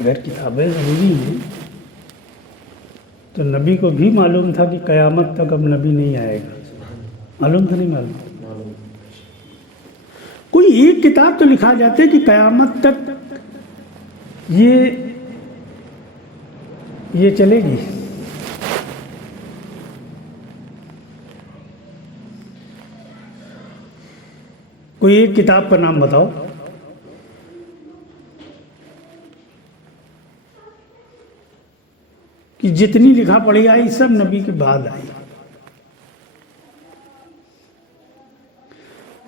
اگر کتابیں ضروری ہیں تو نبی کو بھی معلوم تھا کہ قیامت تک اب نبی نہیں آئے گا، معلوم تھا نہیں معلوم؟ کوئی ایک کتاب تو لکھا جاتے کہ قیامت تک یہ چلے گی. کوئی ایک کتاب کا نام بتاؤ. کہ جتنی لکھا پڑھی آئی سب نبی کے بعد آئی.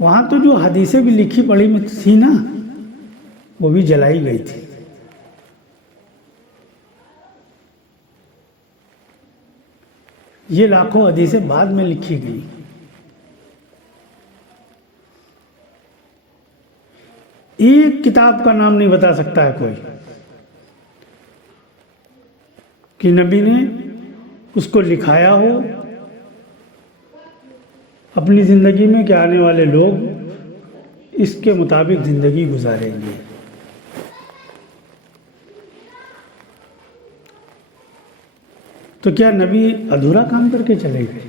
وہاں تو جو حدیثیں بھی لکھی پڑھی میں تھی نا وہ بھی جلائی گئی تھی. یہ لاکھوں حدیثیں بعد میں لکھی گئی. ایک کتاب کا نام نہیں بتا سکتا ہے کوئی کہ نبی نے اس کو لکھایا ہو اپنی زندگی میں کہ آنے والے لوگ اس کے مطابق زندگی گزاریں گے. تو کیا نبی ادھورا کام کر کے چلے گئے؟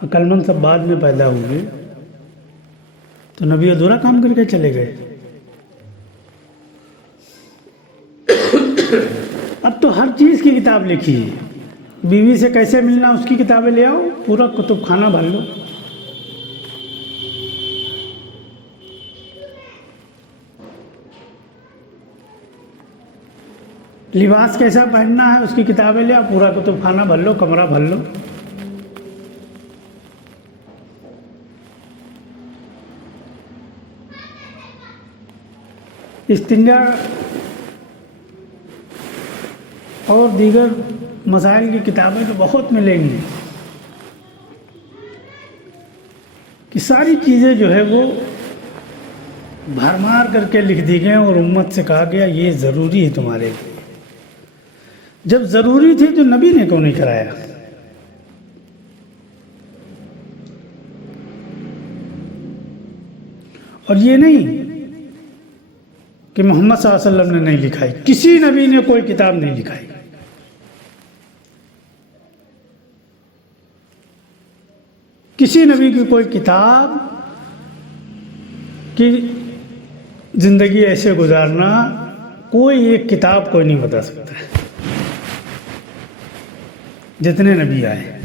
عقل مند سب بعد میں پیدا ہوئے تو نبی ادھورا کام کر کے چلے گئے. اب تو ہر چیز کی کتاب لکھی ہے. بیوی سے کیسے ملنا اس کی کتابیں لے آؤ، پورا کتب خانہ بھر لو. لباس کیسا پہننا ہے اس کی کتابیں لے آؤ، پورا کتب خانہ بھر لو، کمرہ بھر لو. استنجا اور دیگر مسائل کی کتابیں تو بہت ملیں گی کہ ساری چیزیں جو ہے وہ بھرمار کر کے لکھ دی گئیں اور امت سے کہا گیا یہ ضروری ہے تمہارے لیے. جب ضروری تھی تو نبی نے کیوں نہیں کرایا؟ اور یہ نہیں کہ محمد صلی اللہ علیہ وسلم نے نہیں لکھائی، کسی نبی نے کوئی کتاب نہیں لکھائی. کسی نبی کی کوئی کتاب کی زندگی ایسے گزارنا کوئی ایک کتاب کوئی نہیں بتا سکتا ہے. جتنے نبی آئے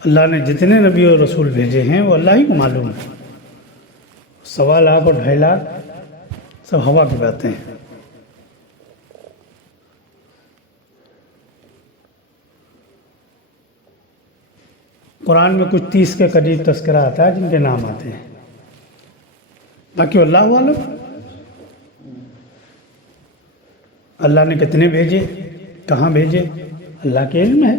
اللہ نے جتنے نبی اور رسول بھیجے ہیں وہ اللہ ہی کو معلوم ہے. 1.25 لاکھ اور 2.5 لاکھ سب ہوا کی باتیں ہیں. قرآن میں کچھ 30 کے قریب تذکرہ آتا ہے جن کے نام آتے ہیں، باقی اللہ عالم. اللہ نے کتنے بھیجے، کہاں بھیجے، اللہ کے علم ہے.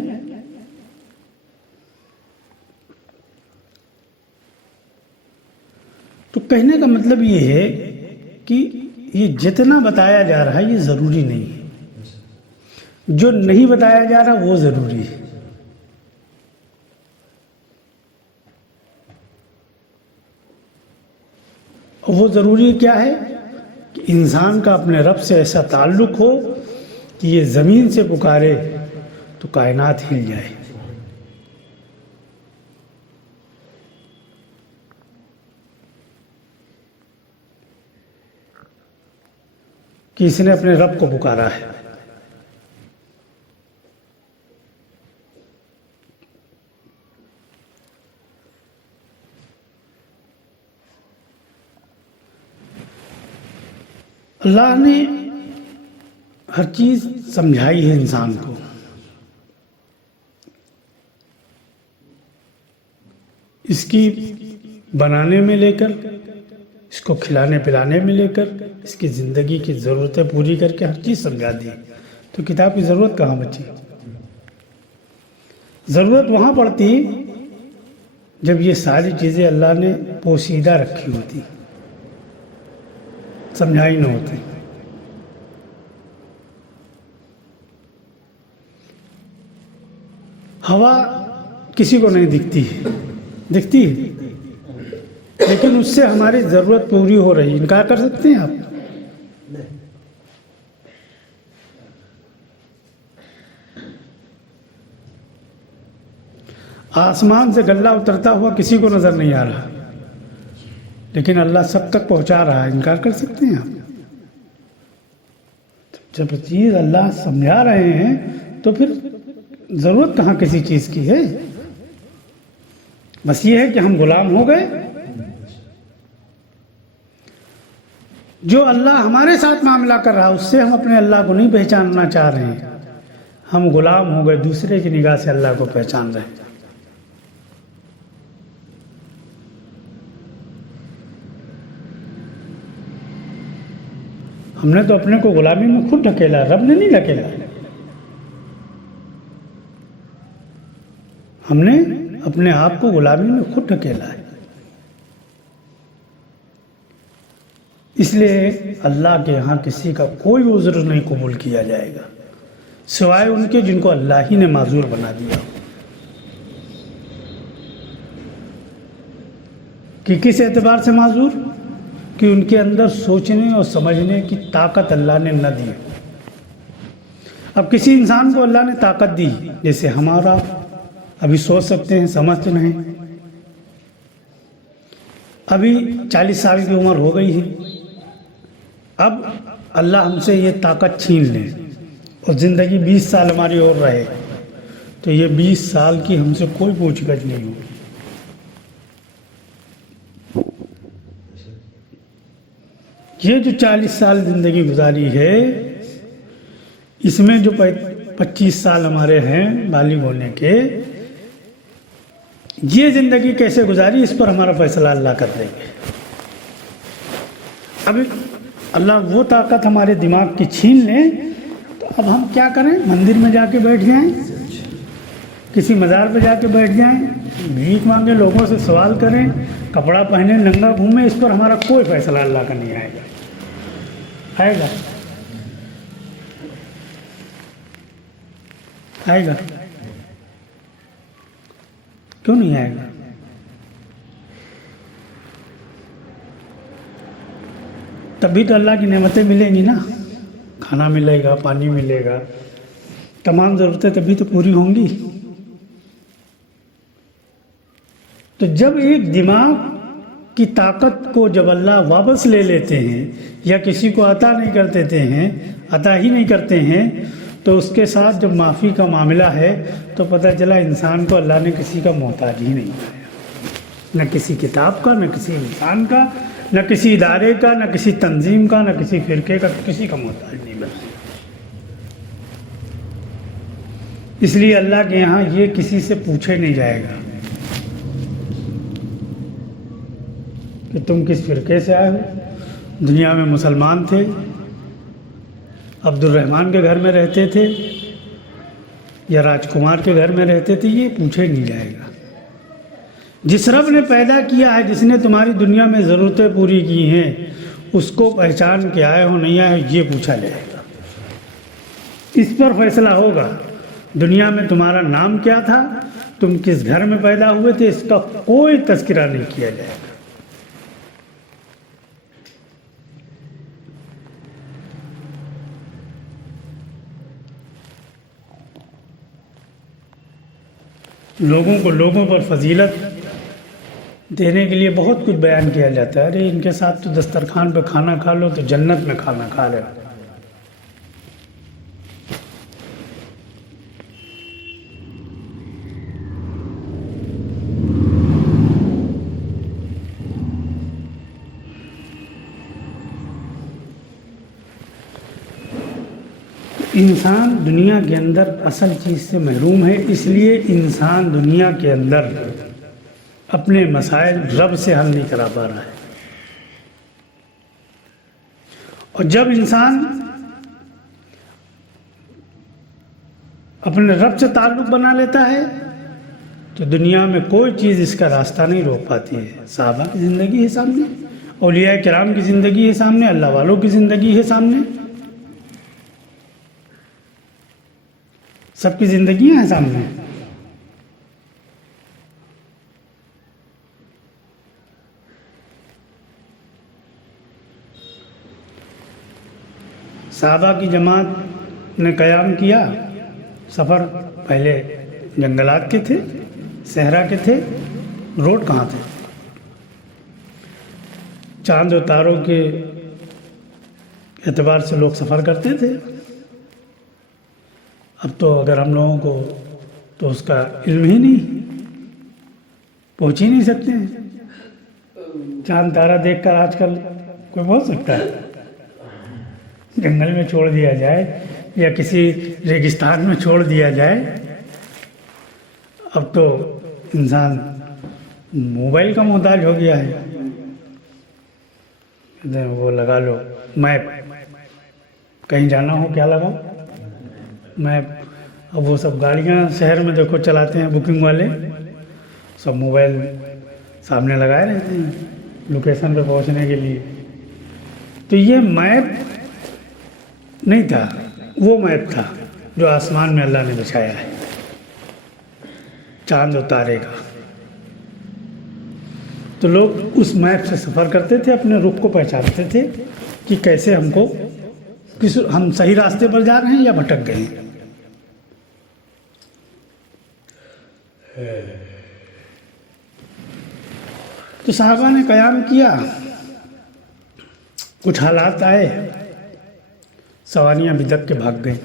تو کہنے کا مطلب یہ ہے کہ یہ جتنا بتایا جا رہا ہے یہ ضروری نہیں ہے، جو نہیں بتایا جا رہا وہ ضروری ہے. وہ ضروری کیا ہے کہ انسان کا اپنے رب سے ایسا تعلق ہو کہ یہ زمین سے پکارے تو کائنات ہل جائے. کہ اس نے اپنے رب کو پکارا ہے. اللہ نے ہر چیز سمجھائی ہے انسان کو. اس کی بنانے میں لے کر، اس کو کھلانے پلانے میں لے کر، اس کی زندگی کی ضرورتیں پوری کر کے ہر چیز سمجھا دی. تو کتاب کی ضرورت کہاں بچی؟ ضرورت وہاں پڑتی جب یہ ساری چیزیں اللہ نے پوشیدہ رکھی ہوتی، سمجھائی نہ ہوتی. ہوا کسی کو نہیں دکھتی ہے، لیکن اس سے ہماری ضرورت پوری ہو رہی، انکار کر سکتے ہیں آپ؟ آسمان سے غلہ اترتا ہوا کسی کو نظر نہیں آ رہا، لیکن اللہ سب تک پہنچا رہا ہے، انکار کر سکتے ہیں آپ؟ جب چیز اللہ سمجھا رہے ہیں تو پھر ضرورت کہاں کسی چیز کی ہے؟ بس یہ ہے کہ ہم غلام ہو گئے۔ جو اللہ ہمارے ساتھ معاملہ کر رہا اس سے ہم اپنے اللہ کو نہیں پہچاننا چاہ رہے ہیں، ہم غلام ہو گئے، دوسرے کی نگاہ سے اللہ کو پہچان رہے ہیں۔ ہم نے تو اپنے کو غلامی میں خود ڈھکیلا، رب نے نہیں ڈھکیلا۔ ہم نے اپنے آپ کو غلامی میں خود ڈھکیلا ہے۔ اس لیے اللہ کے ہاں کسی کا کوئی عذر نہیں قبول کیا جائے گا سوائے ان کے جن کو اللہ ہی نے معذور بنا دیا۔ کہ کس اعتبار سے معذور؟ کہ ان کے اندر سوچنے اور سمجھنے کی طاقت اللہ نے نہ دی۔ اب کسی انسان کو اللہ نے طاقت دی، جیسے ہمارا ابھی سوچ سکتے ہیں، سمجھتے نہیں، ابھی 40 سال کی عمر ہو گئی ہے، اب اللہ ہم سے یہ طاقت چھین لے اور زندگی 20 سال ہماری اور رہے تو یہ 20 سال کی ہم سے کوئی پوچھ گچھ نہیں ہوگی۔ یہ جو 40 سال زندگی گزاری ہے، اس میں جو 25 سال ہمارے ہیں بالغ ہونے کے، یہ زندگی کیسے گزاری اس پر ہمارا فیصلہ اللہ کر دیں گے۔ اب اللہ وہ طاقت ہمارے دماغ کی چھین لیں تو اب ہم کیا کریں؟ مندر میں جا کے بیٹھ جائیں، کسی مزار پہ جا کے بیٹھ جائیں، بھیک مانگے، لوگوں سے سوال کریں، کپڑا پہنے، ننگا گھومیں، اس پر ہمارا کوئی فیصلہ اللہ کا نہیں آئے گا۔ آئے گا؟ آئے گا؟ کیوں نہیں آئے گا؟ تبھی تو اللہ کی نعمتیں ملیں گی نا، کھانا ملے گا، پانی ملے گا، تمام ضرورتیں تبھی تو پوری ہوں گی۔ تو جب ایک دماغ کی طاقت کو جب اللہ واپس لے لیتے ہیں یا کسی کو عطا نہیں کر دیتے ہیں، عطا ہی نہیں کرتے ہیں، تو اس کے ساتھ جب معافی کا معاملہ ہے تو پتہ چلا انسان کو اللہ نے کسی کا محتاج ہی نہیں بنایا، نہ کسی کتاب کا، نہ کسی انسان کا، نہ کسی ادارے کا، نہ کسی تنظیم کا، نہ کسی فرقے کا، کسی کا محتاج نہیں بنایا۔ اس لیے اللہ کے یہاں یہ کسی سے پوچھے نہیں جائے گا کہ تم کس فرقے سے آئے ہو، دنیا میں مسلمان تھے، عبد الرحمن کے گھر میں رہتے تھے یا راج کمار کے گھر میں رہتے تھے، یہ پوچھے نہیں جائے گا۔ جس رب نے پیدا کیا ہے، جس نے تمہاری دنیا میں ضرورتیں پوری کی ہیں، اس کو پہچان کے آئے ہو نہیں آئے، یہ پوچھا جائے گا۔ اس پر فیصلہ ہوگا۔ دنیا میں تمہارا نام کیا تھا، تم کس گھر میں پیدا ہوئے تھے، اس کا کوئی تذکرہ نہیں کیا جائے گا۔ لوگوں کو لوگوں پر فضیلت دینے کے لیے بہت کچھ بیان کیا جاتا ہے، ارے ان کے ساتھ تو دسترخوان پہ کھانا کھا لو تو جنت میں کھانا کھا رہے ہو۔ انسان دنیا کے اندر اصل چیز سے محروم ہے، اس لیے انسان دنیا کے اندر اپنے مسائل رب سے حل نہیں کرا پا رہا ہے۔ اور جب انسان اپنے رب سے تعلق بنا لیتا ہے تو دنیا میں کوئی چیز اس کا راستہ نہیں روک پاتی ہے۔ صحابہ کی زندگی ہے سامنے، اولیاء کرام کی زندگی ہے سامنے، اللہ والوں کی زندگی ہے سامنے، سب کی زندگیاں ہیں سامنے۔ صحابہ کی جماعت نے قیام کیا سفر، پہلے جنگلات کے تھے، صحرا کے تھے، روڈ کہاں تھے؟ چاند و تاروں کے اعتبار سے لوگ سفر کرتے تھے۔ اب تو اگر ہم لوگوں کو تو اس کا علم ہی نہیں، پہنچ ہی نہیں سکتے ہیں۔ چاند تارا دیکھ کر آج کل کوئی پہنچ سکتا ہے؟ جنگل میں چھوڑ دیا جائے یا کسی ریگستان میں چھوڑ دیا جائے، اب تو انسان موبائل کا محتاج ہو گیا ہے۔ وہ لگا لو میپ، کہیں جانا ہو کیا لگا میپ۔ اب وہ سب گاڑیاں شہر میں دیکھو چلاتے ہیں بکنگ والے، سب موبائل سامنے لگائے رہتے ہیں لوکیشن پہ پہنچنے کے لیے۔ تو یہ میپ نہیں تھا، وہ میپ تھا جو آسمان میں اللہ نے بچھایا ہے، چاند و تارے کا۔ تو لوگ اس میپ سے سفر کرتے تھے، اپنے رخ کو پہچانتے تھے کہ کیسے ہم صحیح راستے پر جا رہے ہیں یا بھٹک گئے ہیں۔ تو صحابہ نے قیام کیا، کچھ حالات آئے، سواریاں بدک کے بھاگ گئیں۔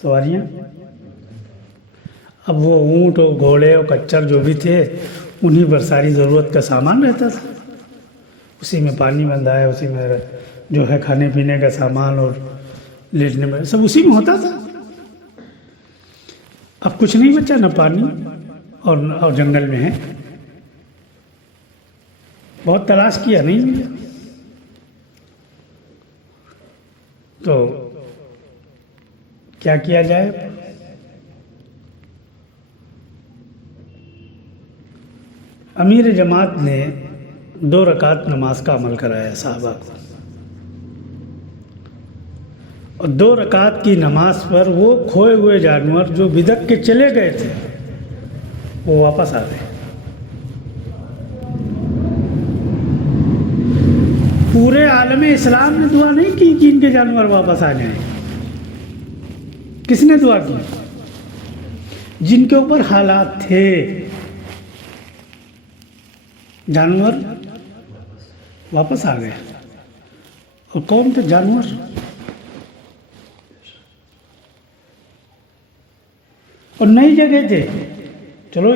سواریاں، اب وہ اونٹ اور گھوڑے اور کچر جو بھی تھے، انہی پر ساری ضرورت کا سامان رہتا تھا، اسی میں پانی بندھا ہے، اسی میں جو ہے کھانے پینے کا سامان اور لیٹنے میں سب اسی میں ہوتا تھا۔ اب کچھ نہیں بچا، نہ پانی اور جنگل میں ہے، بہت تلاش کیا نہیں ملا۔ تو کیا کیا جائے؟ امیر جماعت نے 2 رکعت نماز کا عمل کرایا صحابہ کو، اور 2 رکعت کی نماز پر وہ کھوئے ہوئے جانور جو بدک کے چلے گئے تھے وہ واپس آ گئے۔ پورے عالم اسلام نے دعا نہیں کی کہ ان کے جانور واپس آ جائیں۔ کس نے دعا کی؟ جن کے اوپر حالات تھے، جانور واپس آ گئے۔ اور کون تھے جانور؟ اور نئی جگہ تھے، چلو